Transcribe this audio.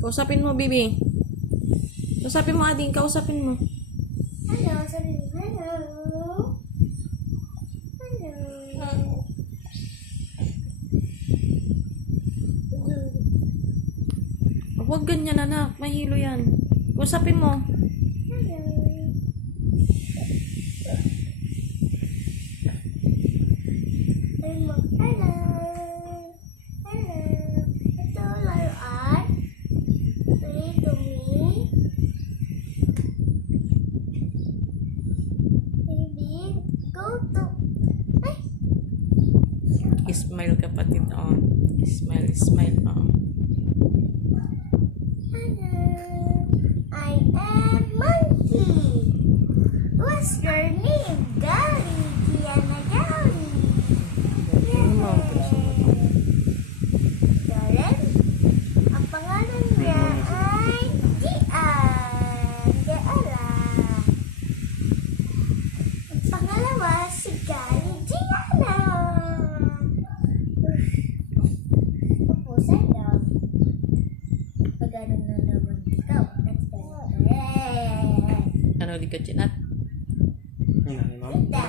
Kausapin mo, baby. Kausapin mo, Ading. Kausapin mo. Hello, sabi mo. Hello. Hello. Huwag ganyan, anak. Mahilo yan. Kausapin mo. Hello. Hello. Hello. Hello. Ito laruan. Play to me. Baby, go to. Ay. Smile, kapatid. Oh. Smile, smile. Oh. Hello. I am Monkey. What's your name? Gary. Kiana Gary. Karen, ang pangalan niya ay Gian. Gaala. Ang pangalawa si Gary Giana. Pupusan daw. Pagano na naman ikaw. That's good. Ano, di ka chinat? Kita.